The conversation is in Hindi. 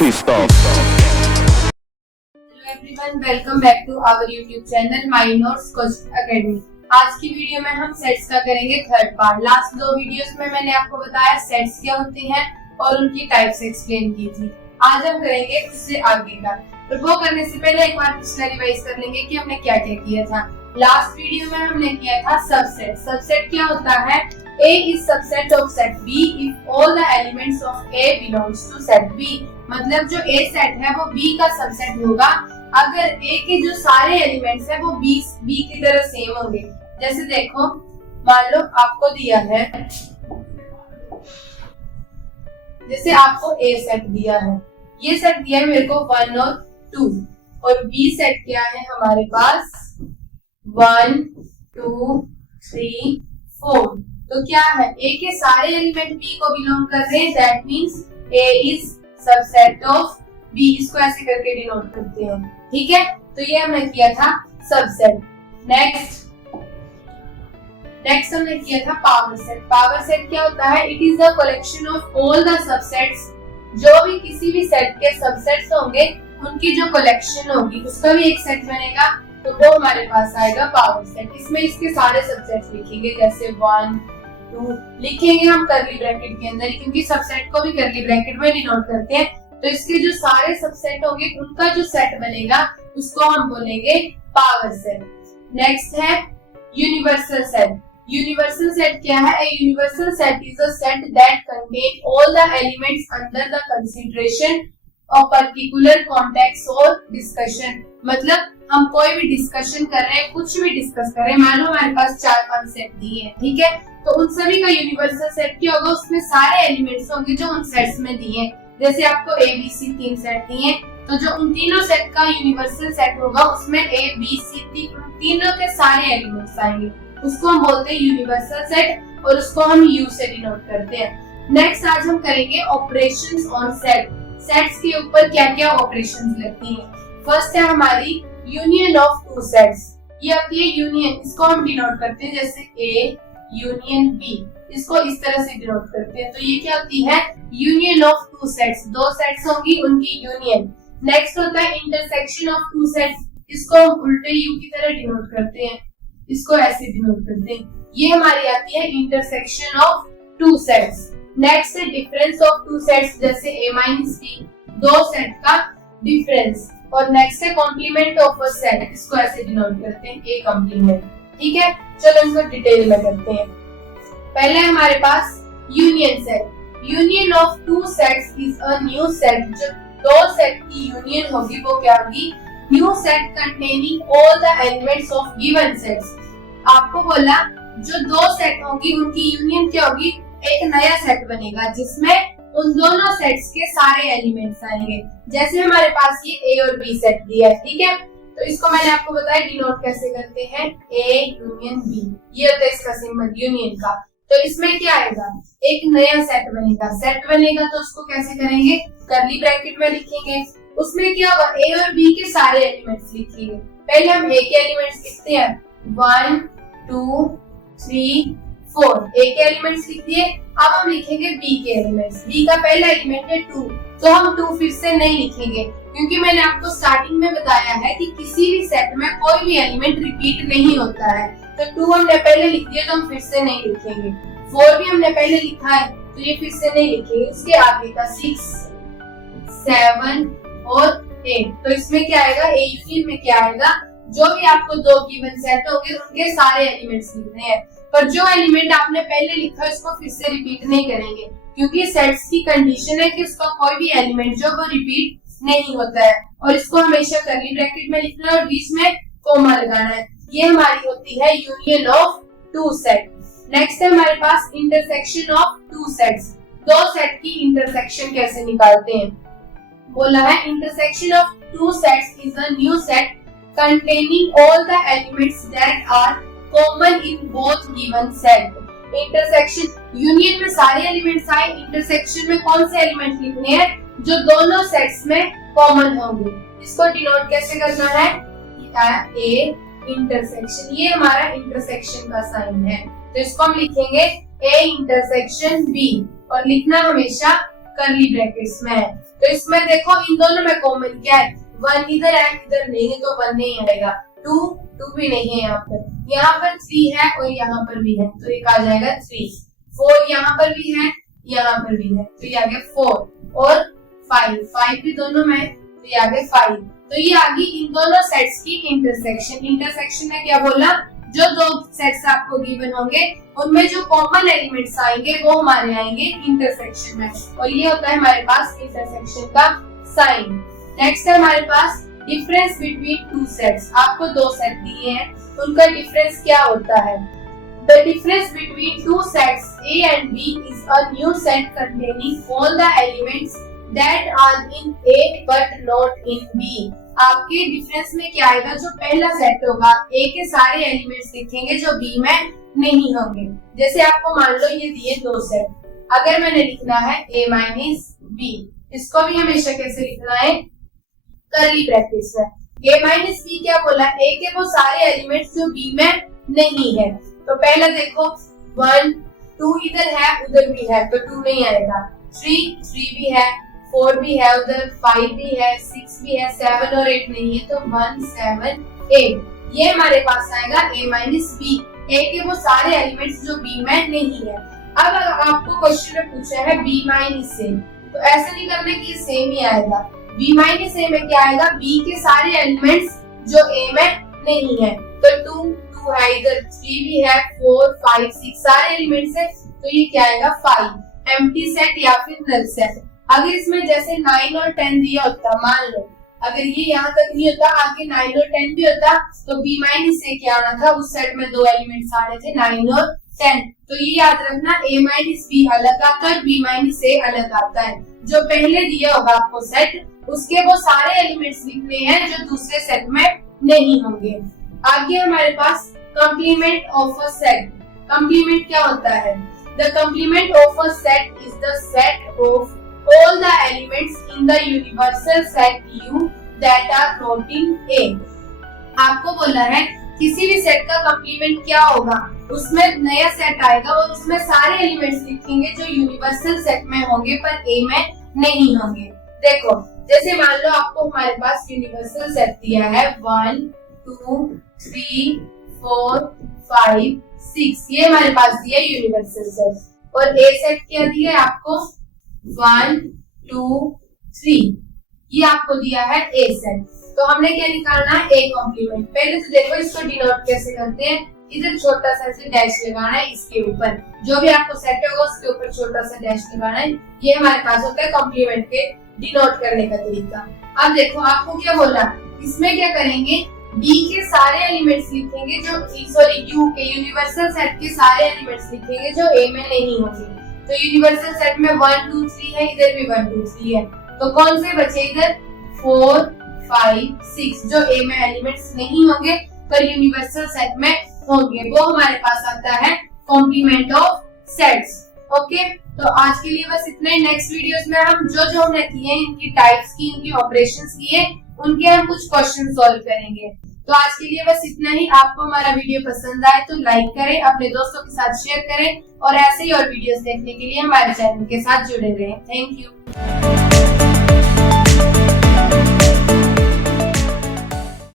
stop. Hello everyone, welcome back to our YouTube channel My Notes Coach Academy। आज की वीडियो में हम सेट्स का करेंगे थर्ड पार्ट। लास्ट दो वीडियोस में मैंने आपको बताया सेट्स क्या होते हैं और उनकी टाइप्स एक्सप्लेन की थी। आज हम करेंगे उससे आगे का। और वो करने से पहले एक बार पिछला रिवाइज कर लेंगे कि हमने क्या क्या किया था। लास्ट वीडियो में हमने किया था सबसेट। सबसेट क्या होता है? A is subset of set B if all the elements of A belongs to set B। मतलब जो A सेट है वो B का सबसेट होगा अगर A के जो सारे एलिमेंट्स है वो B की तरह सेम होंगे। जैसे देखो, मान लो आपको दिया है, जैसे आपको A सेट दिया है, ये सेट दिया है मेरे को 1 और 2 और B सेट क्या है हमारे पास 1 2 3 4। तो क्या है, A के सारे एलिमेंट B को बिलोंग कर रहे हैं, that means A is subset of B। इसको ऐसे करके डिनोट करते हैं, ठीक है। तो ये हमने किया था सबसेट। नेक्स्ट हमने किया था पावर सेट। पावर सेट क्या होता है? It is the collection of all the subsets. जो भी किसी भी सेट के सबसेट्स होंगे उनकी जो कलेक्शन होगी उसका भी एक सेट बनेगा, तो वो हमारे पास आएगा पावर सेट। इसमें इसके सारे सबसेट्स लिखेंगे, जैसे 1 2 लिखेंगे हम कर्ली ब्रैकेट के अंदर, क्योंकि सबसेट को भी कर्ली ब्रैकेट में डिनोट करते हैं। तो इसके जो सारे सबसेट होंगे उनका जो सेट बनेगा उसको हम बोलेंगे पावर सेट। नेक्स्ट है यूनिवर्सल सेट। यूनिवर्सल सेट क्या है? A universal set is a set that contain all the elements under the consideration of particular context or discussion। मतलब हम कोई भी डिस्कशन कर रहे हैं, कुछ भी डिस्कस कर रहे हैं, मान लो हमारे पास 4-5 सेट दिए हैं, ठीक है, तो उन सभी का यूनिवर्सल सेट क्या होगा? उसमें सारे एलिमेंट्स होंगे जो उन सेट्स में दिए हैं। जैसे आपको A B C 3 सेट दिए हैं, तो जो उन तीनों सेट का यूनिवर्सल सेट होगा उसमें A B C तीनों के सारे एलिमेंट्स आएंगे, उसको हम बोलते हैं यूनिवर्सल सेट और उसको हम U से डिनोट करते हैं। नेक्स्ट आज हम करेंगे ऑपरेशंस ऑन सेट। सेट्स के ऊपर क्या क्या ऑपरेशंस लगती हैं। फर्स्ट है हमारी यूनियन ऑफ टू सेट्स। ये आती है यूनियन, इसको हम डिनोट करते हैं जैसे A यूनियन B, इसको इस तरह से डिनोट करते हैं। तो ये क्या होती है? Union of two sets. दो सेट्स होंगी उनकी यूनियन। नेक्स्ट होता है इंटरसेक्शन ऑफ टू सेट्स। इसको हम उल्टे U की तरह डिनोट करते हैं, इसको ऐसे डिनोट करते हैं। ये हमारी आती है intersection of two sets. Next है डिफरेंस ऑफ टू सेट्स, जैसे A माइनस B, दो सेट का डिफरेंस। और नेक्स्ट है कॉम्प्लीमेंट ऑफ अ सेट, इसको ऐसे डिनोट करते हैं A कॉम्प्लीमेंट, ठीक है। चलो इनको डिटेल में करते हैं। पहले हमारे पास union set. Union of two sets is a new set. जो दो सेट की यूनियन होगी वो क्या होगी? New set containing all the elements of given sets. आपको बोला जो दो सेट होंगी उनकी यूनियन क्या होगी? एक नया सेट बनेगा जिसमें उन दोनों सेट्स के सारे एलिमेंट्स आएंगे। जैसे हमारे पास ये A और B सेट दिया है, ठीक है, तो इसको मैंने आपको बताया डिनोट कैसे करते हैं, A यूनियन B। ये होता है इसका सिंबल यूनियन का। तो इसमें क्या आएगा? एक नया सेट बनेगा। सेट बनेगा तो उसको कैसे करेंगे? कर्ली ब्रैकेट में लिखेंगे। उसमें क्या होगा? A और B के सारे एलिमेंट्स लिखेंगे। पहले हम A के एलिमेंट्स लिखते हैं 1 2 3 4। A के एलिमेंट्स लिख दिए। अब हम लिखेंगे B के एलिमेंट्स। B का पहला एलिमेंट है 2, तो हम 2 फिर से नहीं लिखेंगे, क्योंकि मैंने आपको स्टार्टिंग में बताया है कि किसी भी सेट में कोई भी एलिमेंट रिपीट नहीं होता है। तो 2 हमने पहले लिख दिया तो हम फिर से नहीं लिखेंगे। 4 भी हमने पहले लिखा है तो ये फिर से नहीं लिखेंगे। उसके आगे का 6 7 और 8, तो इसमें क्या आएगा? A यूनियन में क्या आएगा? जो भी आपको दो गिवन सेट होंगे उनके सारे एलिमेंट्स लिखने हैं, पर जो एलिमेंट आपने पहले लिखा है उसको फिर से रिपीट नहीं करेंगे, क्योंकि सेट्स की कंडीशन है कि उसका कोई भी एलिमेंट जो वो रिपीट नहीं होता है। और इसको हमेशा कर्ली ब्रैकेट में लिखना है और बीच में कोमा लगाना है। ये हमारी होती है union of two set. Next है हमारे पास इंटरसेक्शन ऑफ टू सेट्स। दो सेट की इंटरसेक्शन कैसे निकालते हैं? बोला है intersection of two sets is a new set containing all the elements that are common in both given set। Intersection union में सारे एलिमेंट्स आए, इंटरसेक्शन में कौन से एलिमेंट लिखने हैं? जो दोनों सेट्स में कॉमन होंगे। इसको डिनोट कैसे करना है? A इंटरसेक्शन, ये हमारा इंटरसेक्शन का साइन है, तो इसको हम लिखेंगे A इंटरसेक्शन B और लिखना हमेशा करली ब्रैकेट्स में है। तो इसमें देखो इन दोनों में कॉमन क्या है, 1 इधर है इधर नहीं है तो 1 नहीं आएगा, 2 भी नहीं है यहाँ पर 3 है और यहाँ पर भी है तो एक आ जाएगा 3, 4 यहाँ पर भी है यहाँ पर भी है तो ये आ गया 4 और 5 भी दोनों में तो ये आ गया 5। तो ये आ गई इन दोनों सेट्स की इंटरसेक्शन। इंटरसेक्शन में क्या बोला, जो दो सेट्स आपको गिवन होंगे उनमें जो कॉमन एलिमेंट्स आएंगे वो हमारे आएंगे इंटरसेक्शन में, और ये होता है हमारे पास इंटरसेक्शन का साइन। नेक्स्ट है हमारे पास डिफरेंस बिटवीन टू सेट्स। आपको दो सेट दिए हैं, उनका डिफरेंस क्या होता है। The difference between two sets A and B is a new set containing all the elements that are in A but not in B। आपके डिफरेंस में क्या आएगा, जो पहला सेट होगा A के सारे एलिमेंट्स दिखेंगे जो B में नहीं होंगे। जैसे आपको मान लो ये दिए दो सेट, अगर मैंने लिखना है A माइनस B, इसको भी हमेशा कैसे लिखना है, करली ब्रैकेट्स में। A माइनस B क्या बोला, A के वो सारे एलिमेंट्स जो B में नहीं है। तो पहला देखो 1 2 इधर है उधर भी है तो 2 नहीं आएगा, 3 भी है, 4 भी है उधर, 5 भी है, 6 भी है, 7 और 8 नहीं है तो 1 7 8। ये हमारे पास आएगा A माइनस B, A के वो सारे एलिमेंट्स जो B में नहीं है। अब अगर आपको क्वेश्चन में पूछा है B माइनस A, तो ऐसे नहीं करना कि सेम ही आएगा। B माइनस A में क्या आएगा, B के सारे एलिमेंट्स जो A में नहीं है तो 2 है इधर, 3 भी है, 4 5 6 सारे एलिमेंट्स है तो ये क्या आएगा 5 एम्प्टी सेट या फिर नल सेट। अगर इसमें जैसे 9 और 10 दिया होता, मान लो अगर ये यहाँ तक नहीं होता आगे 9 और 10 भी होता तो B माइनस A क्या आना था, उस सेट में दो एलिमेंट्स आ रहे थे 9 और 10। तो ये याद रखना A माइनस B अलग आता है, B माइनस A अलग आता है। जो पहले दिया होगा आपको सेट उसके वो सारे एलिमेंट्स लिखने हैं जो दूसरे सेट में नहीं होंगे। आगे हमारे पास complement of a set. Complement क्या होता है, the complement of a set is the set of all the elements in the universal set U that are not in A। आपको बोला है किसी भी सेट का कंप्लीमेंट क्या होगा, उसमें नया सेट आएगा और उसमें सारे एलिमेंट्स लिखेंगे जो यूनिवर्सल सेट में होंगे पर A में नहीं होंगे। देखो जैसे मान लो आपको हमारे पास यूनिवर्सल सेट दिया है 1 2 3 4 5 6, ये हमारे पास दिया यूनिवर्सल सेट, और A सेट क्या दिया है आपको 1 2 3, ये आपको दिया है A सेट। तो हमने क्या निकालना है, A कॉम्प्लीमेंट। पहले तो देखो इसको डिनोट कैसे करते हैं, इधर छोटा सा ऐसे डैश लगाना है, इसके ऊपर जो भी आपको सेट होगा उसके ऊपर छोटा सा डैश लगाना है। ये हमारे पास होता है कॉम्प्लीमेंट के डिनोट करने का तरीका। अब देखो आपको क्या बोला, इसमें क्या करेंगे, B के सारे एलिमेंट्स लिखेंगे जो U के यूनिवर्सल सेट के सारे एलिमेंट्स लिखेंगे जो A में नहीं होंगे। तो यूनिवर्सल सेट में 1 2 3 है, इधर भी 1 2 3 है, तो कौन से बचे इधर 4 5 6 जो A में एलिमेंट्स नहीं होंगे पर यूनिवर्सल सेट में होंगे, वो हमारे पास आता है कॉम्प्लीमेंट ऑफ सेट्स। ओके, तो आज के लिए बस इतना ही। नेक्स्ट वीडियोस में हम जो हमने किए हैं इनकी टाइप्स की, इनकी ऑपरेशंस किए, उनके हम कुछ क्वेश्चन सॉल्व करेंगे। तो आज के लिए बस इतना ही। आपको हमारा वीडियो पसंद आए तो लाइक करें, अपने दोस्तों के साथ शेयर करें और ऐसे ही और वीडियोस देखने के लिए हमारे चैनल के साथ जुड़े रहें। Thank you.